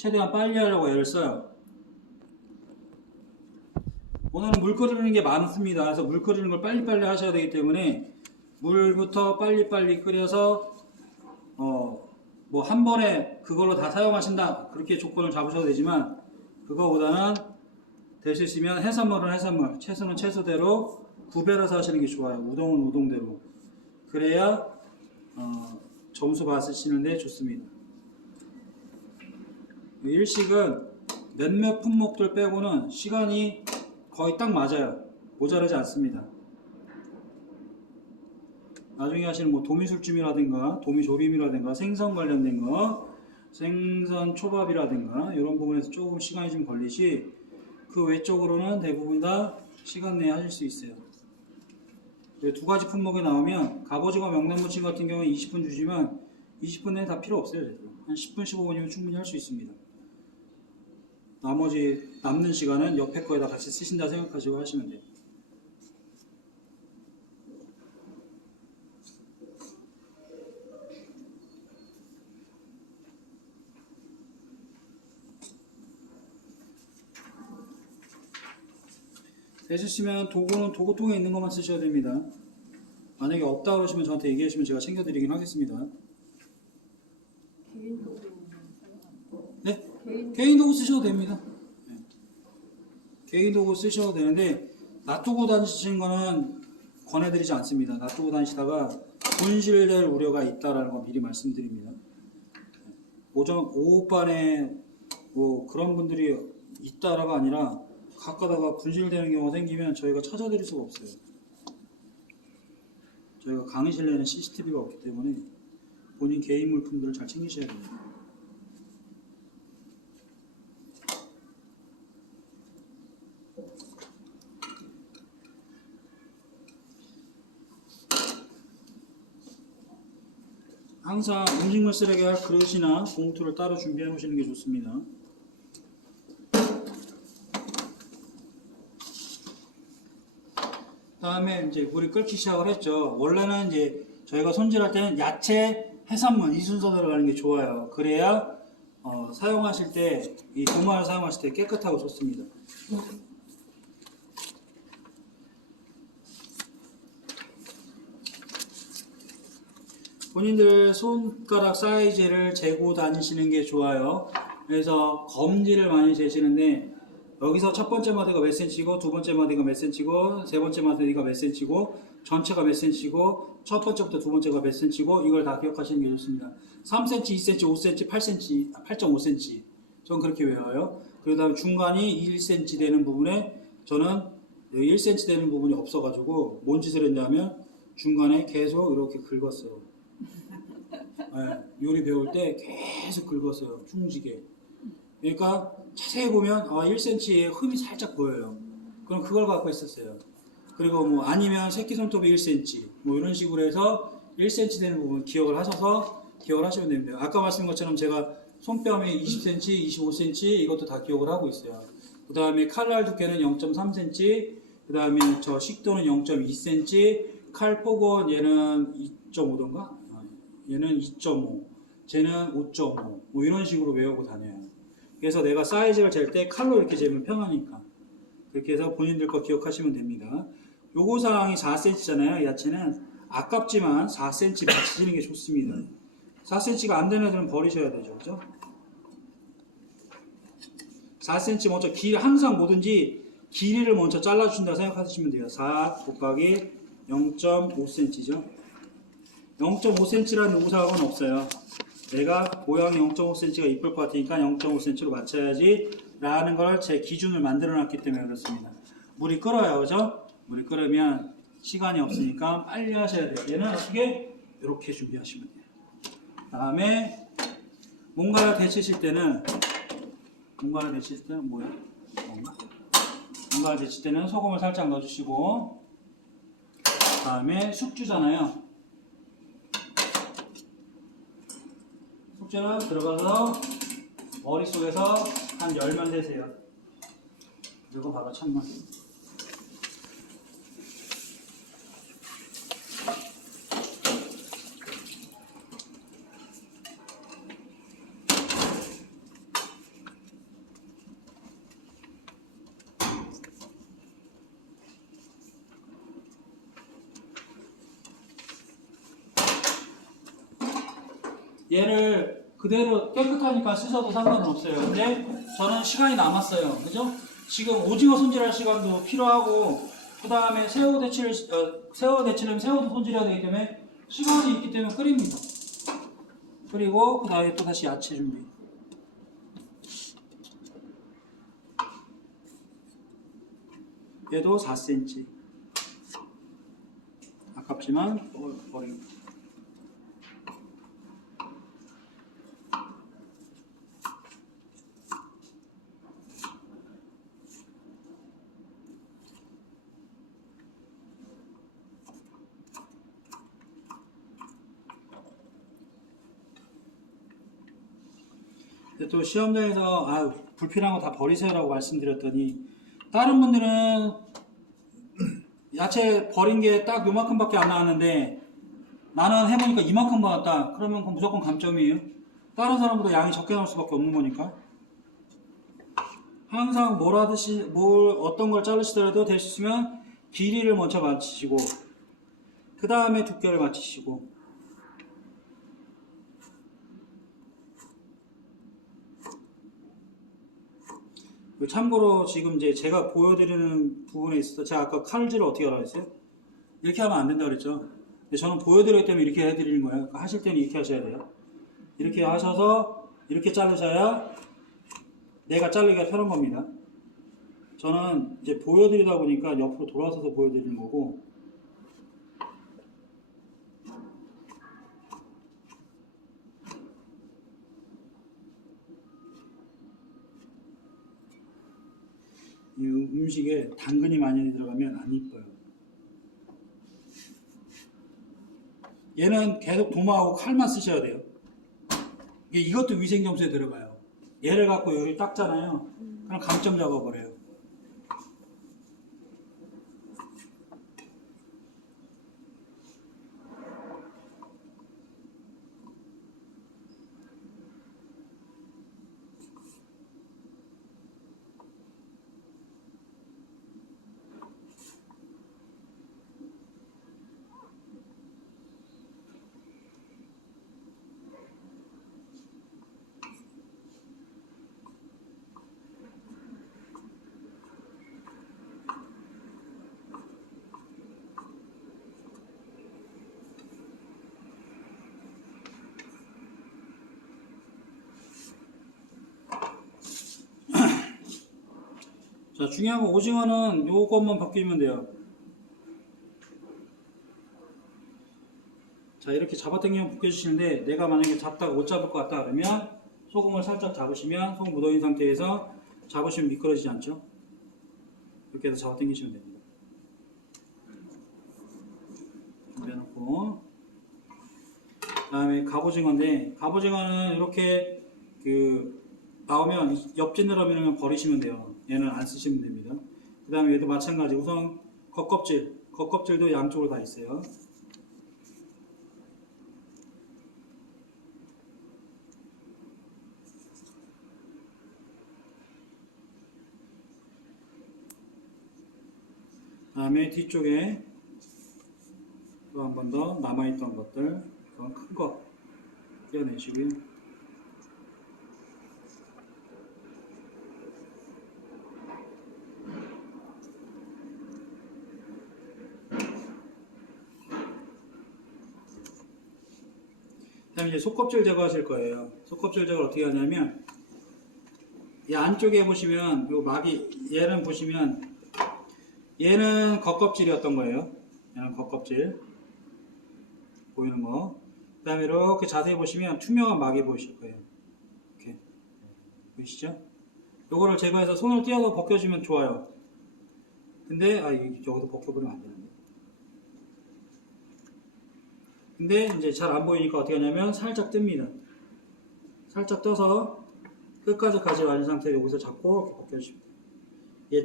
최대한 빨리 하려고 애를 써요. 오늘은 물 끓이는 게 많습니다. 그래서 물 끓이는 걸 빨리빨리 하셔야 되기 때문에 물부터 빨리빨리 끓여서 뭐 한 번에 그걸로 다 사용하신다 그렇게 조건을 잡으셔도 되지만, 그거보다는 될 수 있으면 해산물은 해산물, 채소는 채소대로 구별해서 하시는 게 좋아요. 우동은 우동대로. 그래야 점수 받으시는데 좋습니다. 일식은 몇몇 품목들 빼고는 시간이 거의 딱 맞아요. 모자라지 않습니다. 나중에 하시는 뭐 도미술찜이라든가 도미조림이라든가 생선 관련된 거, 생선 초밥이라든가 이런 부분에서 조금 시간이 좀 걸리지, 그 외적으로는 대부분 다 시간 내에 하실 수 있어요. 두 가지 품목이 나오면 갑오징어 명란무침 같은 경우는 20분 주시면 20분 내에 다 필요 없어요. 한 10분 15분이면 충분히 할 수 있습니다. 나머지 남는 시간은 옆에 거에다 같이 쓰신다 생각하시고 하시면 돼요. 되셨으면 도구는 도구통에 있는 것만 쓰셔야 됩니다. 만약에 없다 그러시면 저한테 얘기하시면 제가 챙겨드리긴 하겠습니다. 개인 도구 네? 개인 도구 쓰셔도 됩니다. 네. 개인 도구 쓰셔도 되는데 놔두고 다니시는 거는 권해드리지 않습니다. 놔두고 다니시다가 분실될 우려가 있다라는 거 미리 말씀드립니다. 오후반에 뭐 그런 분들이 있다라가 아니라 가까다가 분실되는 경우가 생기면 저희가 찾아드릴 수가 없어요. 저희가 강의실 내는 CCTV가 없기 때문에 본인 개인 물품들을 잘 챙기셔야 됩니다. 항상 음식물 쓰레기할 그릇이나 봉투를 따로 준비해 놓으시는 게 좋습니다. 다음에 이제 물이 끓기 시작을 했죠. 원래는 이제 저희가 손질할 때는 야채, 해산물 이 순서대로 가는 게 좋아요. 그래야 사용하실 때, 이 도마를 사용하실 때 깨끗하고 좋습니다. 본인들 손가락 사이즈를 재고 다니시는 게 좋아요. 그래서 검지를 많이 재시는데 여기서 첫 번째 마디가 몇 cm고, 두 번째 마디가 몇 cm고, 세 번째 마디가 몇 cm고, 전체가 몇 cm고, 첫 번째부터 두 번째가 몇 cm고, 이걸 다 기억하시는 게 좋습니다. 3cm, 2cm, 5cm, 8cm, 8.5cm. 저는 그렇게 외워요. 그 다음에 중간이 1cm 되는 부분에 저는 1cm 되는 부분이 없어가지고 뭔 짓을 했냐면 중간에 계속 이렇게 긁었어요. 네, 요리 배울 때 계속 긁었어요. 충지게. 그러니까 자세히 보면 1cm의 흠이 살짝 보여요. 그럼 그걸 갖고 있었어요. 그리고 뭐 아니면 새끼손톱이 1cm 뭐 이런 식으로 해서 1cm 되는 부분 기억을 하시면 됩니다. 아까 말씀드린 것처럼 제가 손뺨이 20cm, 25cm 이것도 다 기억을 하고 있어요. 그 다음에 칼날 두께는 0.3cm, 그 다음에 저 식도는 0.2cm, 칼폭은 얘는 2.5던가? 얘는 2.5, 쟤는 5.5 뭐 이런 식으로 외우고 다녀요. 그래서 내가 사이즈를 잴 때 칼로 이렇게 재면 편하니까 그렇게 해서 본인들 거 기억하시면 됩니다. 요거사항이 4cm잖아요. 야채는 아깝지만 4cm 맞추시는 게 좋습니다. 4cm가 안 되는 애들은 버리셔야 되죠. 그죠? 4cm 먼저 항상 뭐든지 길이를 먼저 잘라주신다고 생각하시면 돼요. 4 곱하기 0.5cm죠. 0.5cm라는 요구사항은 없어요. 내가 모양이 0.5cm가 이쁠 것 같으니까 0.5cm로 맞춰야지 라는 걸 제 기준을 만들어 놨기 때문에 그렇습니다. 물이 끓어요. 그죠? 물이 끓으면 시간이 없으니까 빨리 하셔야 돼요. 얘는 어떻게? 이렇게 준비하시면 돼요. 다음에 뭔가를 데치실 때는 뭔가를 데칠 때는 소금을 살짝 넣어주시고, 다음에 숙주잖아요. 숙주는 들어가서 머릿속에서 한 열면 되세요. 그리고 바로 찬물. 얘를 그대로 깨끗하니까 씻어도 상관은 없어요. 근데 저는 시간이 남았어요. 그죠? 지금 오징어 손질할 시간도 필요하고, 그 다음에 새우 데치려면 새우도 손질해야 되기 때문에 시간이 있기 때문에 끓입니다. 그리고 그 다음에 또 다시 야채 준비. 얘도 4cm. 아깝지만 버립니다. 또 시험장에서 불필요한 거 다 버리세요라고 말씀드렸더니, 다른 분들은 야채 버린 게 딱 요만큼밖에 안 나왔는데 나는 해보니까 이만큼 나왔다. 그러면 그건 무조건 감점이에요. 다른 사람보다 양이 적게 나올 수밖에 없는 거니까. 항상 어떤 걸 자르시더라도 될 수 있으면 길이를 먼저 맞추시고, 그 다음에 두께를 맞추시고. 참고로 지금 이제 제가 보여드리는 부분에 있어서, 제가 아까 칼질을 어떻게 하라고 했어요? 이렇게 하면 안 된다 그랬죠. 근데 저는 보여드리기 때문에 이렇게 해드리는 거예요. 그러니까 하실 때는 이렇게 하셔야 돼요. 이렇게 하셔서 이렇게 자르셔야 내가 자르기가 편한 겁니다. 저는 이제 보여드리다 보니까 옆으로 돌아서서 보여드리는 거고, 이 음식에 당근이 많이 들어가면 안 이뻐요. 얘는 계속 도마하고 칼만 쓰셔야 돼요. 이것도 위생점수에 들어가요. 얘를 갖고 요리 닦잖아요. 그럼 감점 잡아버려요. 자, 중요한 건 오징어는 요것만 벗기면 돼요. 자, 이렇게 잡아당기면 벗겨주시는데, 내가 만약에 잡다가 못 잡을 것 같다 그러면 소금을 살짝 잡으시면, 소금 묻어있는 상태에서 잡으시면 미끄러지지 않죠? 이렇게 해서 잡아당기시면 됩니다. 준비해놓고, 그 다음에 갑오징어인데, 갑오징어는 이렇게 나오면 옆지느러미는 버리시면 돼요. 얘는 안 쓰시면 됩니다. 그 다음에 얘도 마찬가지. 우선 겉껍질도 양쪽으로 다 있어요. 그 다음에 뒤쪽에 또 한 번 더 남아있던 것들, 그건 큰 거 떼어내시고요. 그 다음에 이제 속껍질 제거하실 거예요. 속껍질 제거를 어떻게 하냐면, 이 안쪽에 보시면, 요 얘는 보시면, 얘는 겉껍질이었던 거예요. 얘는 겉껍질. 보이는 거. 그 다음에 이렇게 자세히 보시면 투명한 막이 보이실 거예요. 이렇게. 보이시죠? 요거를 제거해서 손을 띄어서 벗겨주면 좋아요. 근데, 여기도 벗겨버리면 안 되는데. 근데 이제 잘 안 보이니까 어떻게 하냐면 살짝 뜹니다. 살짝 떠서 끝까지 가지 않은 상태에 여기서 잡고 이렇게 벗겨주시면 돼요. 얘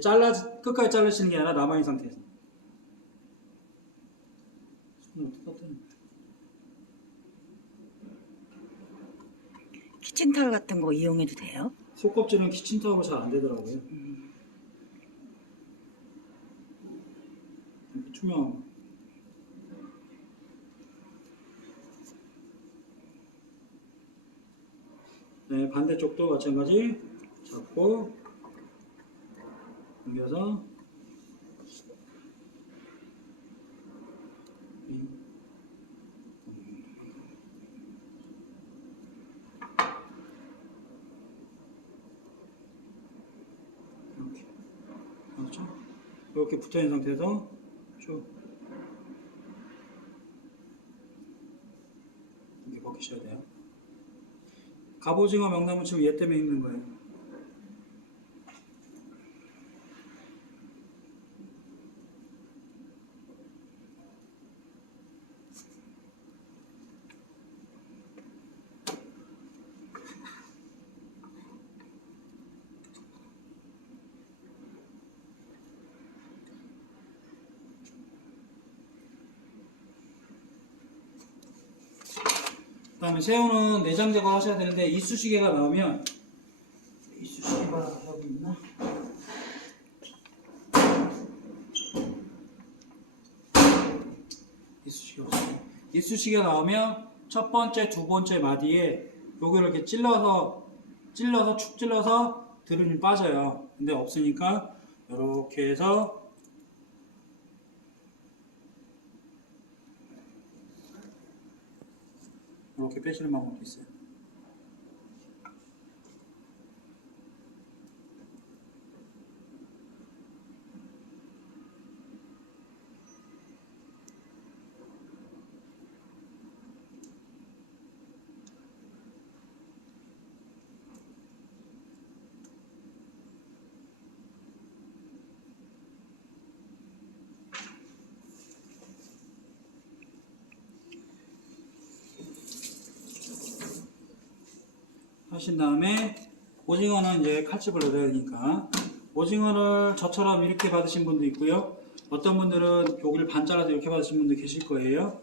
끝까지 자르시는 게 아니라 남아있는 상태에서. 손을 어떻게 떴다는 거야? 키친타올 같은 거 이용해도 돼요? 속껍질은 키친타올로 잘 안 되더라고요. 이렇게 투명한 거. 네, 반대쪽도 마찬가지 잡고 당겨서 이렇게 그렇죠? 이렇게 붙어 있는 상태에서 쭉 이렇게 벗기셔야 돼요. 갑오징어 명나무 치면 얘 때문에 힘든 거예요. 그 다음에 새우는 내장 제거 하셔야 되는데 이쑤시개가 나오면 이쑤시개가 여기 있나? 이쑤시개가 없어요. 이쑤시개가 나오면 첫 번째, 두 번째 마디에 여기를 이렇게 찔러서 축 찔러서 드름이 빠져요. 근데 없으니까 이렇게 해서 이렇게 빼시는 방법도 있어요. 하신 다음에 오징어는 이제 칼집을 넣어야 되니까 오징어를 저처럼 이렇게 받으신 분도 있고요. 어떤 분들은 여기를 반 잘라서 이렇게 받으신 분도 계실 거예요.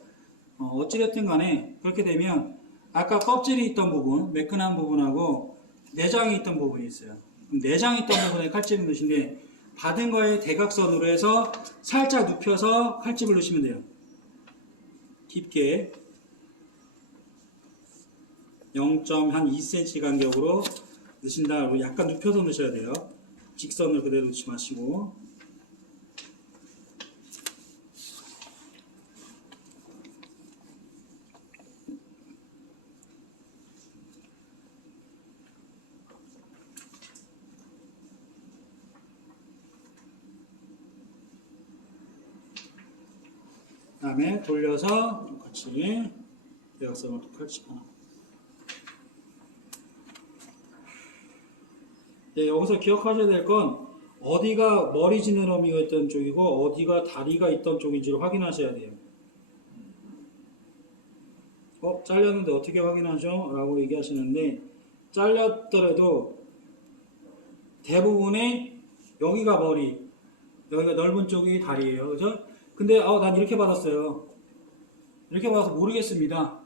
어찌됐든 간에 그렇게 되면 아까 껍질이 있던 부분, 매끈한 부분하고 내장이 있던 부분이 있어요. 내장이 있던 부분에 칼집을 넣으시는데 받은 거에 대각선으로 해서 살짝 눕혀서 칼집을 넣으시면 돼요. 깊게 0.2cm 간격으로 넣으신 다음에 약간 눕혀서 넣으셔야 돼요. 직선을 그대로 넣지 마시고. 그 다음에 돌려서 똑같이 대각선을 똑같이 하나. 네, 여기서 기억하셔야 될 건 어디가 머리 지느러미가 있던 쪽이고 어디가 다리가 있던 쪽인지를 확인하셔야 돼요. 잘렸는데 어떻게 확인하죠? 라고 얘기하시는데 잘렸더라도 대부분의 여기가 머리, 여기가 넓은 쪽이 다리예요. 그죠? 근데 난 이렇게 받았어요. 이렇게 받아서 모르겠습니다.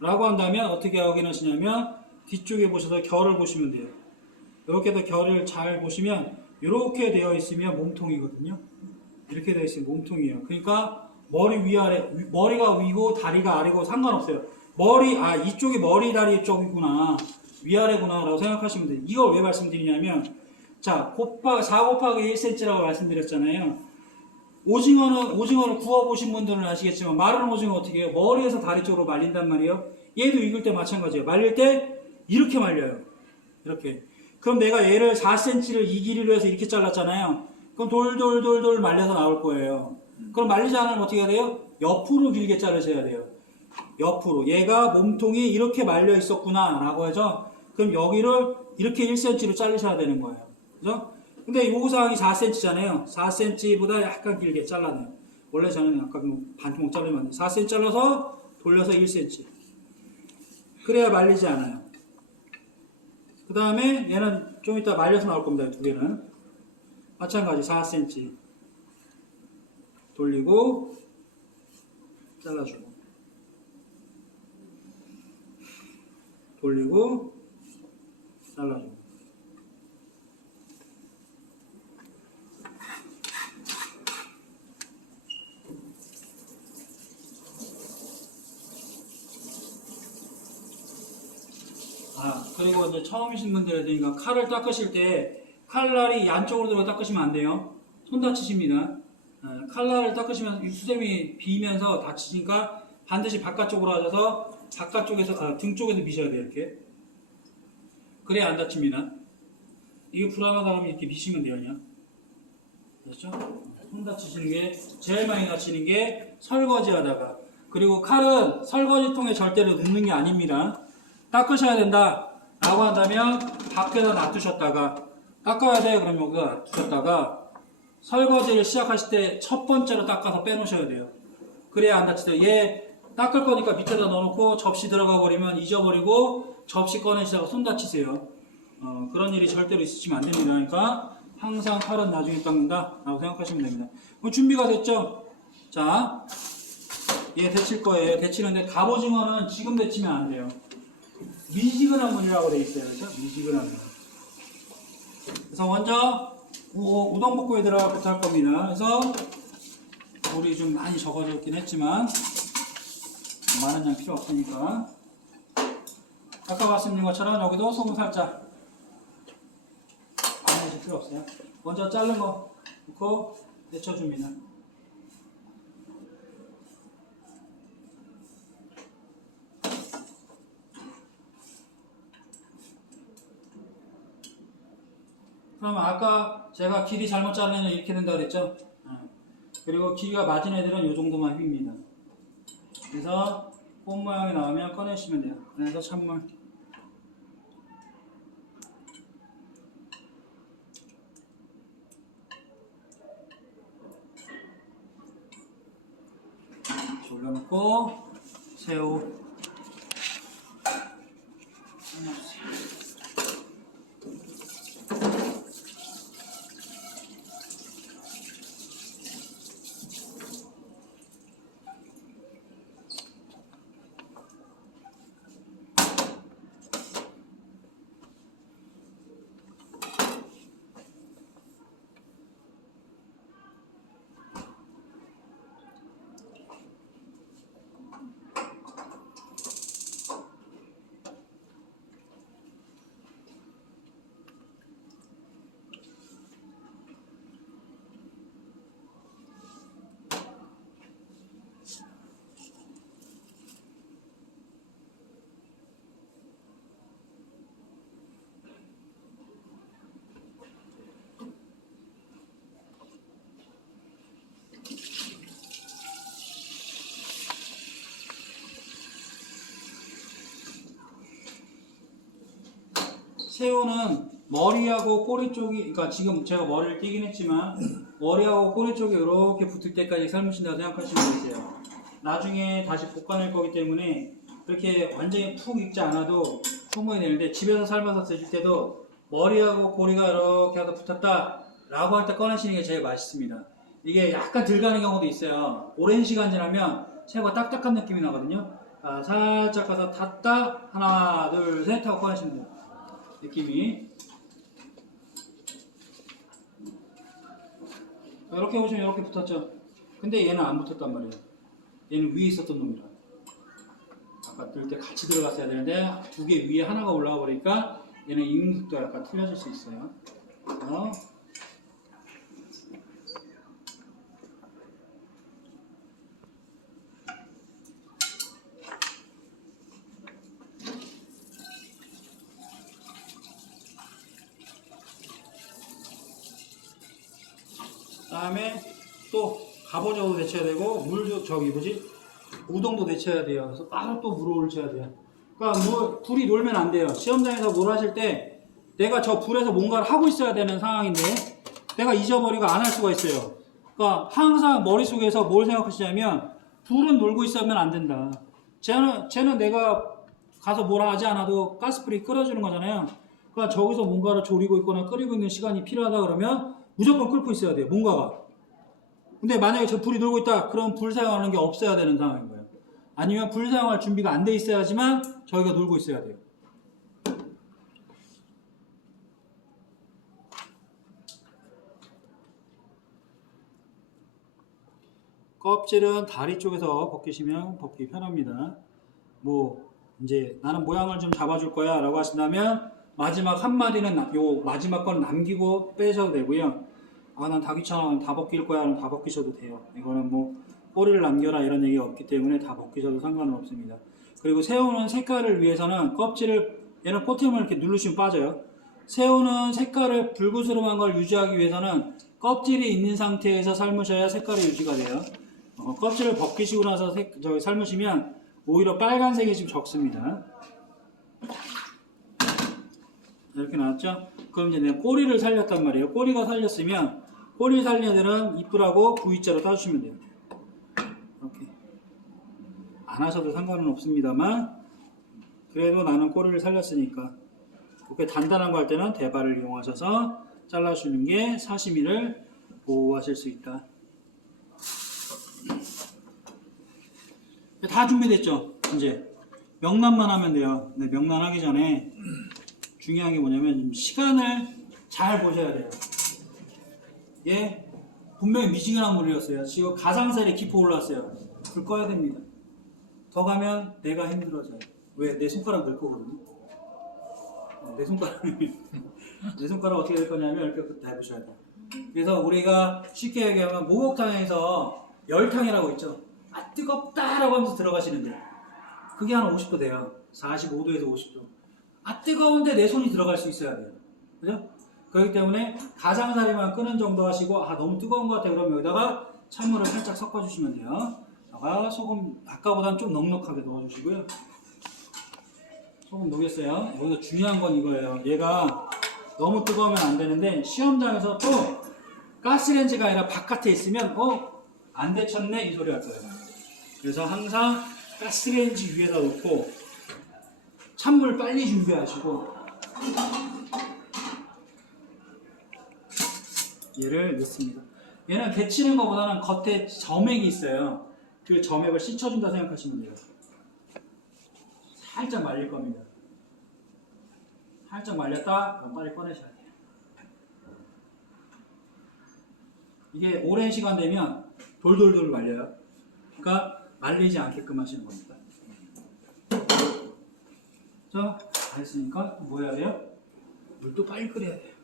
라고 한다면 어떻게 확인하시냐면 뒤쪽에 보셔서 결을 보시면 돼요. 이렇게 해서 결을 잘 보시면 이렇게 되어 있으면 몸통이거든요. 이렇게 되어 있으면 몸통이에요. 그러니까 머리 위아래, 머리가 위고 다리가 아래고 상관없어요. 이쪽이 머리 다리 쪽이구나, 위아래구나 라고 생각하시면 돼요. 이걸 왜 말씀드리냐면, 자, 4 곱하기 1cm라고 말씀드렸잖아요. 오징어를 구워보신 분들은 아시겠지만 마른 오징어 어떻게 해요? 머리에서 다리 쪽으로 말린단 말이에요. 얘도 익을 때 마찬가지예요. 말릴 때 이렇게 말려요. 이렇게. 그럼 내가 얘를 4cm를 이 길이로 해서 이렇게 잘랐잖아요. 그럼 돌돌돌돌 말려서 나올 거예요. 그럼 말리지 않으면 어떻게 해야 돼요? 옆으로 길게 자르셔야 돼요. 옆으로. 얘가 몸통이 이렇게 말려 있었구나 라고 해서 그럼 여기를 이렇게 1cm로 자르셔야 되는 거예요. 그죠? 근데 요구사항이 4cm잖아요. 4cm보다 약간 길게 잘라내요. 원래 저는 아까 반토막 자르면 안 돼요. 4cm 잘라서 돌려서 1cm. 그래야 말리지 않아요. 그 다음에 얘는 좀 이따 말려서 나올 겁니다. 두 개는. 마찬가지 4cm. 돌리고 잘라주고. 돌리고 잘라주고. 그리고 이제 처음이신 분들이니까 칼을 닦으실 때 칼날이 양쪽으로 들어 닦으시면 안 돼요. 손 다치십니다. 칼날을 닦으시면 수세미 비면서 다치니까 반드시 바깥쪽으로 하셔서 바깥쪽에서 등 쪽에서 미셔야 돼요. 이렇게. 그래야 안 다칩니다. 이게 불안하다 하면 이렇게 미시면 돼요. 그냥. 그렇죠? 손 다치시는 게 제일 많이 다치는 게 설거지 하다가, 그리고 칼은 설거지통에 절대로 넣는 게 아닙니다. 닦으셔야 된다 라고 한다면 밖에다 놔두셨다가, 닦아야 돼 그러면 여기다 두셨다가 설거지를 시작하실 때 첫 번째로 닦아서 빼놓으셔야 돼요. 그래야 안 다치죠. 얘 닦을 거니까 밑에다 넣어놓고 접시 들어가 버리면 잊어버리고 접시 꺼내시다가 손 다치세요. 그런 일이 절대로 있으시면 안 됩니다. 그러니까 항상 칼은 나중에 닦는다 라고 생각하시면 됩니다. 그럼 준비가 됐죠? 자, 얘 데칠 거예요. 데치는데 갑오징어는 지금 데치면 안 돼요. 미지근한 물이라고 돼 있어요. 그렇죠? 미지근한 물. 그래서 먼저 우동볶음에 들어가부터 할 겁니다. 그래서 물이 좀 많이 적어졌긴 했지만 많은 양 필요 없으니까, 아까 말씀드린 것처럼 여기도 소금 살짝, 많이 넣을 필요 없어요. 먼저 자른 거 넣고 데쳐줍니다. 그럼 아까 제가 길이 잘못 자른 애는 이렇게 된다 그랬죠? 그리고 길이가 맞은 애들은 이 정도만 휩니다. 그래서 꽃 모양이 나오면 꺼내시면 돼요. 그래서 찬물. 올려놓고 새우. 새우는 머리하고 꼬리 쪽이, 그러니까 지금 제가 머리를 띄긴 했지만 머리하고 꼬리 쪽이 이렇게 붙을 때까지 삶으신다고 생각하시면 되세요. 나중에 다시 볶아낼 거기 때문에 그렇게 완전히 푹 익지 않아도 충분히 되는데, 집에서 삶아서 드실 때도 머리하고 꼬리가 이렇게 하다 붙었다 라고 할 때 꺼내시는 게 제일 맛있습니다. 이게 약간 덜 가는 경우도 있어요. 오랜 시간 지나면 새우가 딱딱한 느낌이 나거든요. 살짝 가서 탔다, 하나 둘 셋 하고 꺼내시면 돼요. 느낌이 이렇게 보시면 이렇게 붙었죠. 근데 얘는 안 붙었단 말이에요. 얘는 위에 있었던 놈이라. 아까 뜰 때 같이 들어갔어야 되는데 두 개 위에 하나가 올라와 버리니까 얘는 익는 속도가 약간 틀려질 수 있어요. 다음에 또 갑오징어도 데쳐야 되고, 물도 우동도 데쳐야 돼요. 그래서 따로 또 물을 쳐야 돼요. 그러니까 불이 놀면 안 돼요. 시험장에서 뭘 하실 때 내가 저 불에서 뭔가를 하고 있어야 되는 상황인데 내가 잊어버리고 안 할 수가 있어요. 그러니까 항상 머릿속에서 뭘 생각하시냐면 불은 놀고 있으면 안 된다. 쟤는 내가 가서 뭐라 하지 않아도 가스불이 끓여주는 거잖아요. 그러니까 저기서 뭔가를 조리고 있거나 끓이고 있는 시간이 필요하다 그러면 무조건 끓고 있어야 돼요. 뭔가가. 근데 만약에 저 불이 놀고 있다, 그럼 불 사용하는 게 없어야 되는 상황인 거예요. 아니면 불 사용할 준비가 안 돼 있어야지만 저희가 놀고 있어야 돼요. 껍질은 다리 쪽에서 벗기시면 벗기 편합니다. 뭐 이제 나는 모양을 좀 잡아줄 거야 라고 하신다면 마지막 한 마디는 요 마지막 건 남기고 빼셔도 되고요. 아, 난 다 귀찮아. 다 벗길 거야. 하면 다 벗기셔도 돼요. 이거는 뭐 꼬리를 남겨라 이런 얘기가 없기 때문에 다 벗기셔도 상관은 없습니다. 그리고 새우는 색깔을 위해서는 껍질을, 얘는 코팅을 이렇게 누르시면 빠져요. 새우는 색깔을 불구스름한 걸 유지하기 위해서는 껍질이 있는 상태에서 삶으셔야 색깔이 유지가 돼요. 껍질을 벗기시고 나서 삶으시면 오히려 빨간색이 좀 적습니다. 이렇게 나왔죠? 그럼 이제 내가 꼬리를 살렸단 말이에요. 꼬리가 살렸으면 꼬리 살린 애들은 이쁘라고 V자로 따주시면 돼요. 이렇게 안 하셔도 상관은 없습니다만 그래도 나는 꼬리를 살렸으니까 그렇게 단단한 거 할 때는 대발을 이용하셔서 잘라주는 게 사시미를 보호하실 수 있다. 다 준비됐죠? 이제 명란만 하면 돼요. 근데 명란 하기 전에 중요한 게 뭐냐면 시간을 잘 보셔야 돼요. 얘 분명히 미지근한 물이었어요. 지금 가상살이 깊어 올라왔어요. 불 꺼야 됩니다. 더 가면 내가 힘들어져요. 왜? 내 손가락 늘 거거든요. 내 손가락 어떻게 될 거냐면 이렇게 다 해보셔야 돼요. 그래서 우리가 쉽게 얘기하면 목욕탕에서 열탕이라고 있죠. 아 뜨겁다 라고 하면서 들어가시는데 그게 한 50도 돼요. 45도에서 50도. 아 뜨거운데 내 손이 들어갈 수 있어야 돼요. 그죠? 그렇기 때문에 가장자리만 끄는 정도 하시고 아 너무 뜨거운 것 같아 그러면 여기다가 찬물을 살짝 섞어주시면 돼요. 여기다가 소금 아까보다는 좀 넉넉하게 넣어주시고요. 소금 녹였어요. 여기서 중요한 건 이거예요. 얘가 너무 뜨거우면 안 되는데 시험장에서 또 가스레인지가 아니라 바깥에 있으면 안 데쳤네 이 소리 할 거예요. 그래서 항상 가스레인지 위에다 놓고 찬물 빨리 준비하시고 얘를 넣습니다. 얘는 데치는 것보다는 겉에 점액이 있어요. 그 점액을 씻어준다 생각하시면 돼요. 살짝 말릴 겁니다. 살짝 말렸다 그럼 빨리 꺼내셔야 돼요. 이게 오랜 시간 되면 돌돌돌 말려요. 그러니까 말리지 않게끔 하시는 겁니다. 자, 다 했으니까 뭐 해야 돼요? 물도 빨리 끓여야 돼요.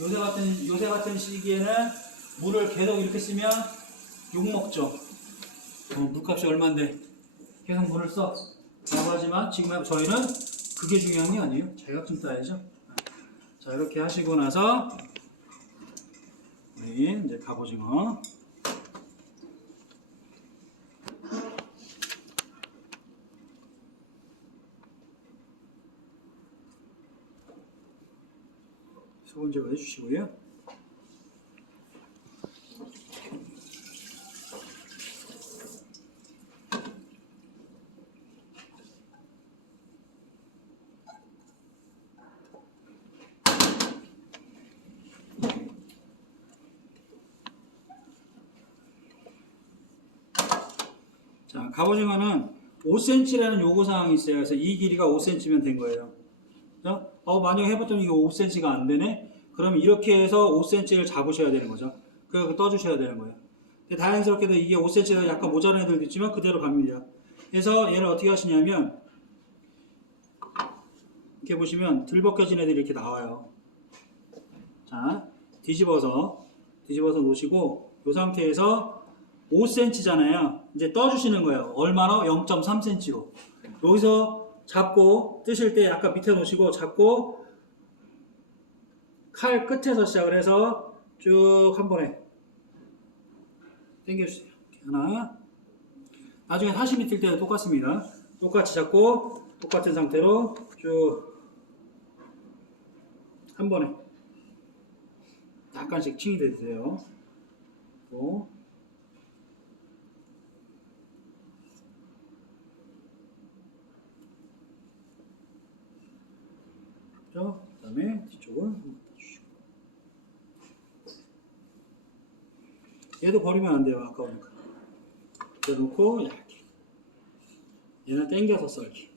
요새 같은 시기에는 물을 계속 이렇게 쓰면 욕먹죠. 물값이 얼만데 계속 물을 써 라고 하지만 지금 저희는 그게 중요한 게 아니에요. 자격증 따야죠. 자, 이렇게 하시고 나서 우리 이제 갑오징어 소금 제거 해주시고요. 자, 갑오징어는 5cm라는 요구사항이 있어요. 그래서 이 길이가 5cm면 된 거예요. 만약에 해봤더니 이거 5cm가 안 되네? 그럼 이렇게 해서 5cm를 잡으셔야 되는 거죠. 그래서 떠주셔야 되는 거예요. 근데 다행스럽게도 이게 5cm가 약간 모자란 애들도 있지만 그대로 갑니다. 그래서 얘를 어떻게 하시냐면 이렇게 보시면 들 벗겨진 애들이 이렇게 나와요. 자, 뒤집어서 놓으시고 이 상태에서 5cm잖아요. 이제 떠주시는 거예요. 얼마나? 0.3cm로. 여기서 잡고 뜨실 때 약간 밑에 놓으시고 잡고 칼 끝에서 시작을 해서 쭉 한 번에 당겨주세요. 하나. 나중에 사시미 뜰 때도 똑같습니다. 똑같이 잡고 똑같은 상태로 쭉 한 번에 약간씩 칭이 되세요. 또 그 다음에 뒤쪽을 한번 주시고 얘도 버리면 안 돼요. 아까우니까 이렇게 놓고 얇게 얘는 당겨서 썰기.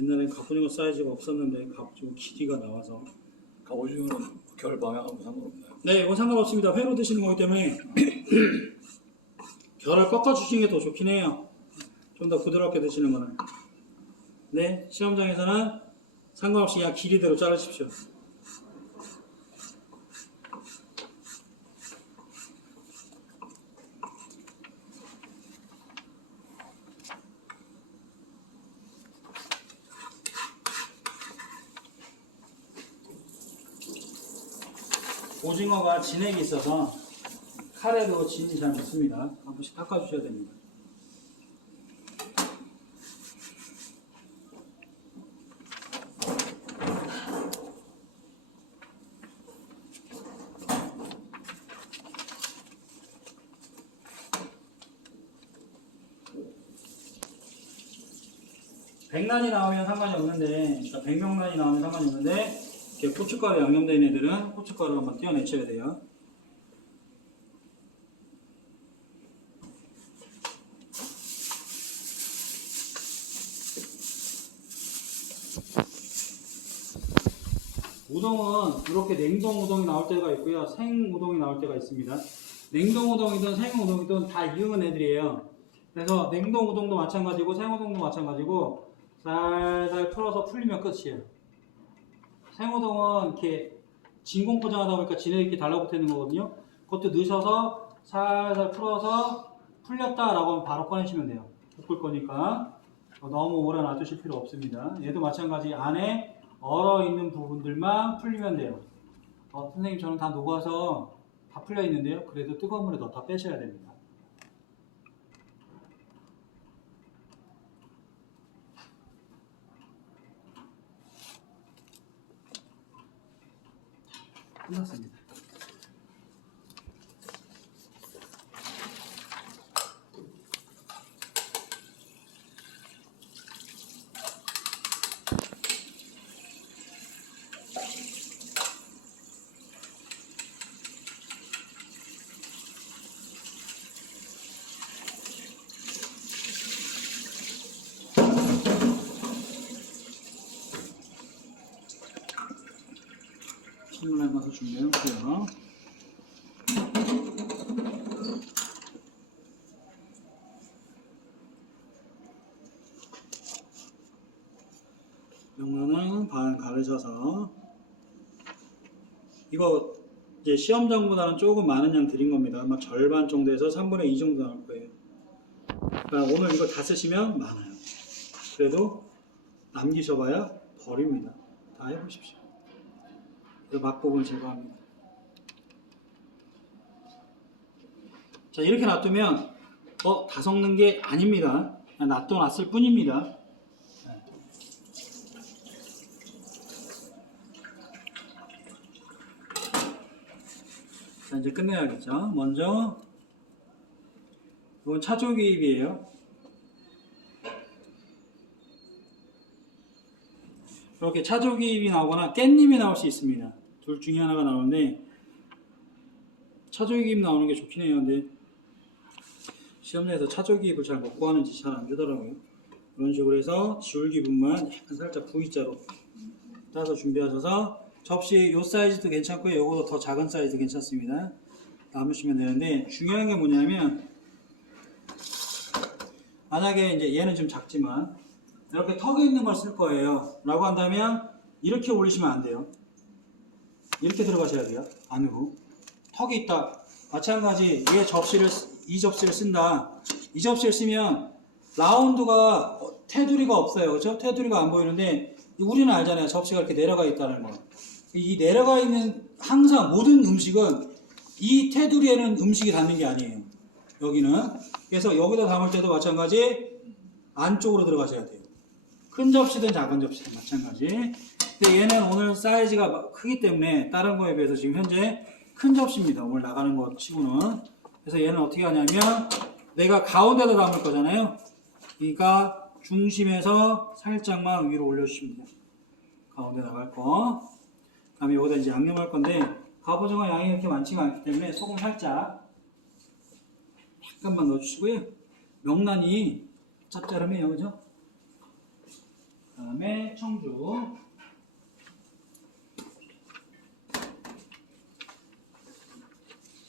옛날엔 갑오징어 사이즈가 없었는데 갑오징어 길이가 나와서. 갑오징어는 결 방향하고 상관없나요? 네, 이건 상관없습니다. 회로 드시는 거기 때문에 결을 꺾어 주시는 게 더 좋긴 해요. 좀 더 부드럽게 드시는 거는. 네, 시험장에서는 상관없이 그냥 길이대로 자르십시오. 오징어가 진액이 있어서 칼에도 진이 잘 묻습니다. 한 번씩 닦아주셔야 됩니다. 백란이 나오면 상관이 없는데, 그러니까 백명란이 나오면 상관이 없는데, 이렇게 고춧가루 양념된 애들은 고춧가루 한번 떼어내셔야 돼요. 우동은 이렇게 냉동 우동이 나올 때가 있고요, 생 우동이 나올 때가 있습니다. 냉동 우동이든 생 우동이든 다 익은 애들이에요. 그래서 냉동 우동도 마찬가지고 생 우동도 마찬가지고 살살 풀어서 풀리면 끝이에요. 생 우동은 이렇게 진공 포장하다 보니까 진액이 이렇게 달라붙어 있는 거거든요. 그것도 넣으셔서 살살 풀어서 풀렸다라고 하면 바로 꺼내시면 돼요. 볶을 거니까 너무 오래 놔두실 필요 없습니다. 얘도 마찬가지 안에 얼어 있는 부분들만 풀리면 돼요. 선생님 저는 다 녹아서 다 풀려 있는데요. 그래도 뜨거운 물에 넣었다 빼셔야 됩니다. 끝났습니다. 찬물 담아서 준비해놓고요. 명란은 반 가르셔서 이거 이제 시험장보다는 조금 많은 양 드린 겁니다. 아마 절반 정도에서 3분의 2 정도 나올 거예요. 그러니까 오늘 이걸 다 쓰시면 많아요. 그래도 남기셔봐야 버립니다. 다 해보십시오. 그래서 맛보분을 제거합니다. 자, 이렇게 놔두면 다 섞는 게 아닙니다. 그냥 놔둬놨을 뿐입니다. 자, 이제 끝내야겠죠. 먼저 이건 차조기입이에요. 이렇게 차조기입이 나오거나 깻잎이 나올 수 있습니다. 둘 중에 하나가 나오는데 차조기입 나오는 게 좋긴 해요. 근데 시험장에서 차조기입을 잘 못 구하는지 잘 안 되더라고요. 이런 식으로 해서 지울기분만 약간 살짝 V자로 따서 준비하셔서 접시 요 사이즈도 괜찮고요. 요거도 더 작은 사이즈 괜찮습니다. 남으시면 되는데 중요한 게 뭐냐면 만약에 이제 얘는 좀 작지만 이렇게 턱이 있는 걸 쓸 거예요 라고 한다면 이렇게 올리시면 안 돼요. 이렇게 들어가셔야 돼요. 안으로 턱이 있다. 마찬가지 이 접시를 쓴다. 이 접시를 쓰면 라운드가 테두리가 없어요. 그렇죠? 테두리가 안 보이는데 우리는 알잖아요. 접시가 이렇게 내려가 있다는 거. 이 내려가 있는 항상 모든 음식은 이 테두리에는 음식이 닿는 게 아니에요. 여기는. 그래서 여기다 담을 때도 마찬가지 안쪽으로 들어가셔야 돼요. 큰 접시든 작은 접시든 마찬가지. 근데 얘는 오늘 사이즈가 크기 때문에 다른 거에 비해서 지금 현재 큰 접시입니다. 오늘 나가는 거 치고는. 그래서 얘는 어떻게 하냐면 내가 가운데다 담을 거잖아요. 그러니까 중심에서 살짝만 위로 올려주시면 돼요. 가운데 나갈 거. 그 다음에 여기다 이제 양념할 건데 갑오징어 양이 그렇게 많지가 않기 때문에 소금 살짝 약간만 넣어주시고요. 명란이 짭짤하네요, 그죠? 다음에 청주.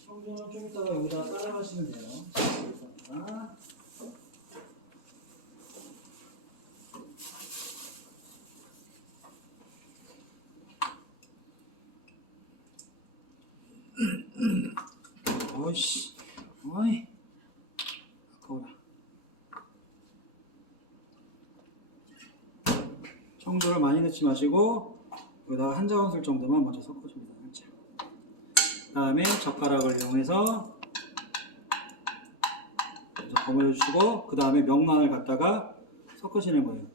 청주는 좀 이따가 여기다 따라가시면 돼요. 여기다가. 어이씨, 어이, 아까워라. 청주를 많이 넣지 마시고 여기다가 한 자원술 정도만 먼저 섞어줍니다. 살짝. 다음에 젓가락을 이용해서 먼저 버무려주시고 그 다음에 명란을 갖다가 섞으시는 거예요.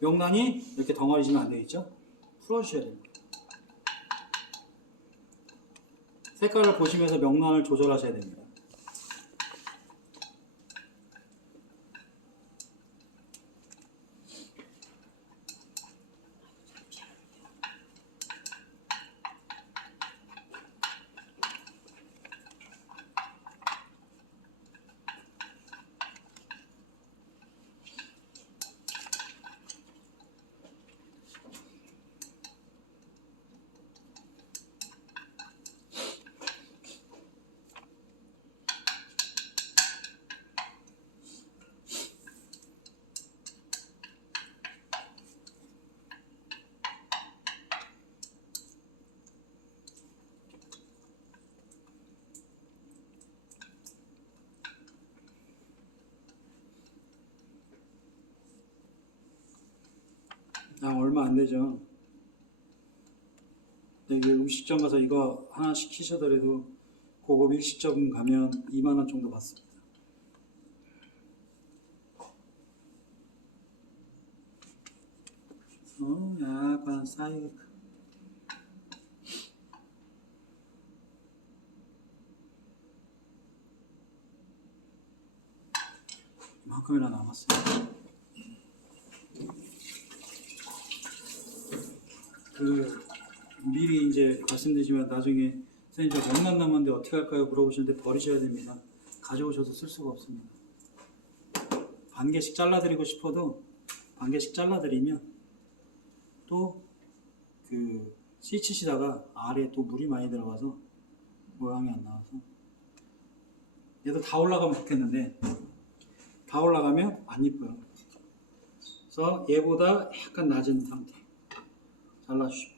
명란이 이렇게 덩어리지면 안 되겠죠? 풀어주셔야 됩니다. 색깔을 보시면서 명란을 조절하셔야 됩니다. 양 얼마 안 되죠. 근데 이게 음식점 가서 이거 하나 시키셔더라도 고급 일식점 가면 2만 원 정도 받습니다. 약간 쌓이게. 이만큼이나 남았어요. 미리 이제 말씀드리지만 나중에 선생님 저 명란 남았는데 어떻게 할까요? 물어보시는데 버리셔야 됩니다. 가져오셔서 쓸 수가 없습니다. 반 개씩 잘라드리고 싶어도 반 개씩 잘라드리면 또 그 씻으시다가 아래에 또 물이 많이 들어가서 모양이 안 나와서 얘도 다 올라가면 좋겠는데 다 올라가면 안 이뻐요. 그래서 얘보다 약간 낮은 상태 잘라주십시오.